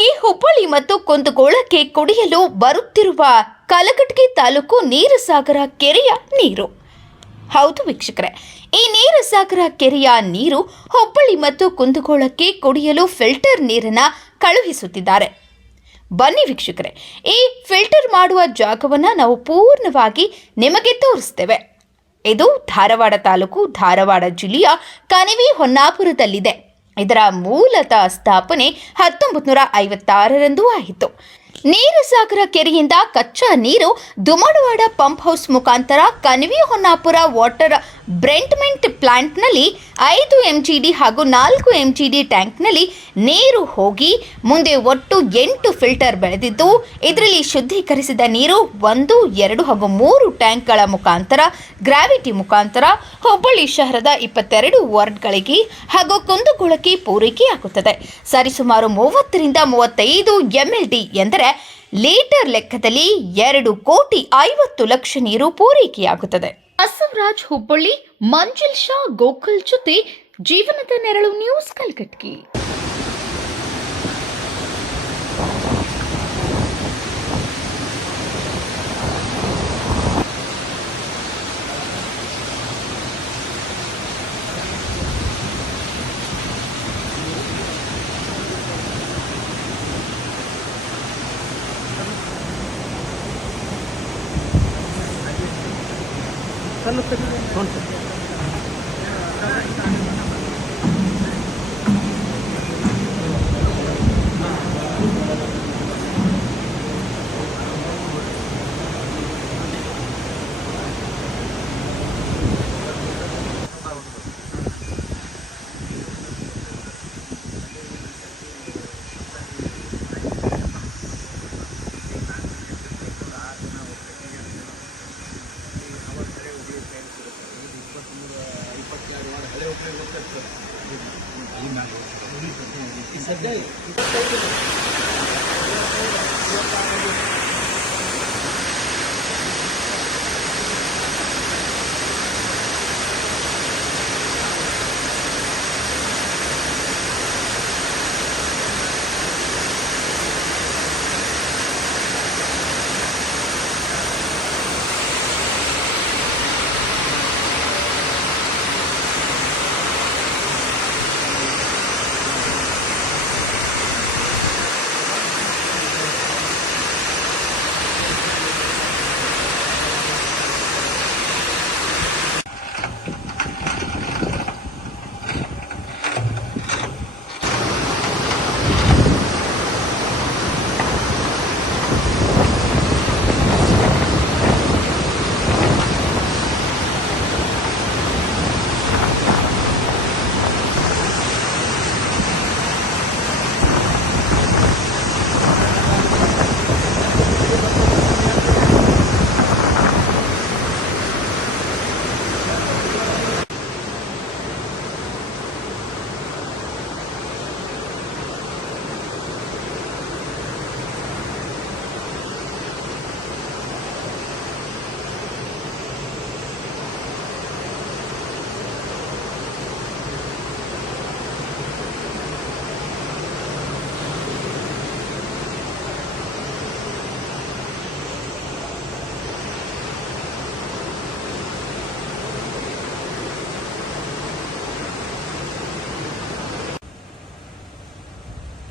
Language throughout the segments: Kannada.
ಇದಕ್ಕೆ ಹುಬ್ಬಳ್ಳಿ ಮತ್ತು ಕುಂದಗೋಳಕ್ಕೆ ಕುಡಿಯಲು ಬರುತ್ತಿರುವ ಕಲಘಟಗಿ ತಾಲೂಕು ನೀರಸಾಗರ ಕೆರೆಯ ನೀರು. ಹೌದು ವೀಕ್ಷಕರೇ, ಈ ನೀರಸಾಗರ ಕೆರೆಯ ನೀರು ಹುಬ್ಬಳ್ಳಿ ಮತ್ತು ಕುಂದಗೋಳಕ್ಕೆ ಕುಡಿಯಲು ಫಿಲ್ಟರ್ ನೀರನ್ನು ಕಳುಹಿಸುತ್ತಿದ್ದಾರೆ. ಬನ್ನಿ ವೀಕ್ಷಕರೇ, ಈ ಫಿಲ್ಟರ್ ಮಾಡುವ ಜಾಗವನ್ನು ನಾವು ಪೂರ್ಣವಾಗಿ ನಿಮಗೆ ತೋರಿಸ್ತೇವೆ. ಇದು ಧಾರವಾಡ ತಾಲೂಕು, ಧಾರವಾಡ ಜಿಲ್ಲೆಯ ಕಣಿವೆ ಹೊನ್ನಾಪುರದಲ್ಲಿದೆ. ಇದರ ಮೂಲತಃ ಸ್ಥಾಪನೆ 1956ರಂದು ಆಯಿತು. ನೀರಸಾಗರ ಕೆರೆಯಿಂದ ಕಚ್ಚಾ ನೀರು ದುಮಡವಾಡ ಪಂಪ್ ಹೌಸ್ ಮುಖಾಂತರ ಕಣಿವೆ ಹೊನ್ನಾಪುರ ವಾಟರ್ ಟ್ರೀಟ್ಮೆಂಟ್ ಪ್ಲಾಂಟ್ನಲ್ಲಿ 5 mgd ಹಾಗೂ 4 mgd ಟ್ಯಾಂಕ್ನಲ್ಲಿ ನೀರು ಹೋಗಿ ಮುಂದೆ ಒಟ್ಟು 8 ಫಿಲ್ಟರ್ ಬೆಳೆದಿದ್ದು, ಇದರಲ್ಲಿ ಶುದ್ಧೀಕರಿಸಿದ ನೀರು 1, 2 ಹಾಗೂ 3 ಟ್ಯಾಂಕ್ಗಳ ಮುಖಾಂತರ ಗ್ರಾವಿಟಿ ಮುಖಾಂತರ ಹುಬ್ಬಳ್ಳಿ ಶಹರದ 22 ವಾರ್ಡ್ಗಳಿಗೆ ಹಾಗೂ ಕುಂದಗೋಳಕ್ಕೆ ಪೂರೈಕೆಯಾಗುತ್ತದೆ. ಸರಿಸುಮಾರು 30ರಿಂದ 35 mld ಎಂದರೆ ಲೀಟರ್ ಲೆಕ್ಕದಲ್ಲಿ 2,50,00,000 ನೀರು ಪೂರೈಕೆಯಾಗುತ್ತದೆ. ಬಸವರಾಜ್ ಹುಬ್ಬಳ್ಳಿ, ಮಂಜಿಲ್ ಶಾ ಗೋಕುಲ್ ಜೊತೆ ಜೀವನದ ನೆರಳು ನ್ಯೂಸ್ ಕಲಘಟಗಿ.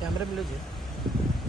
कैमरे में लीजिए।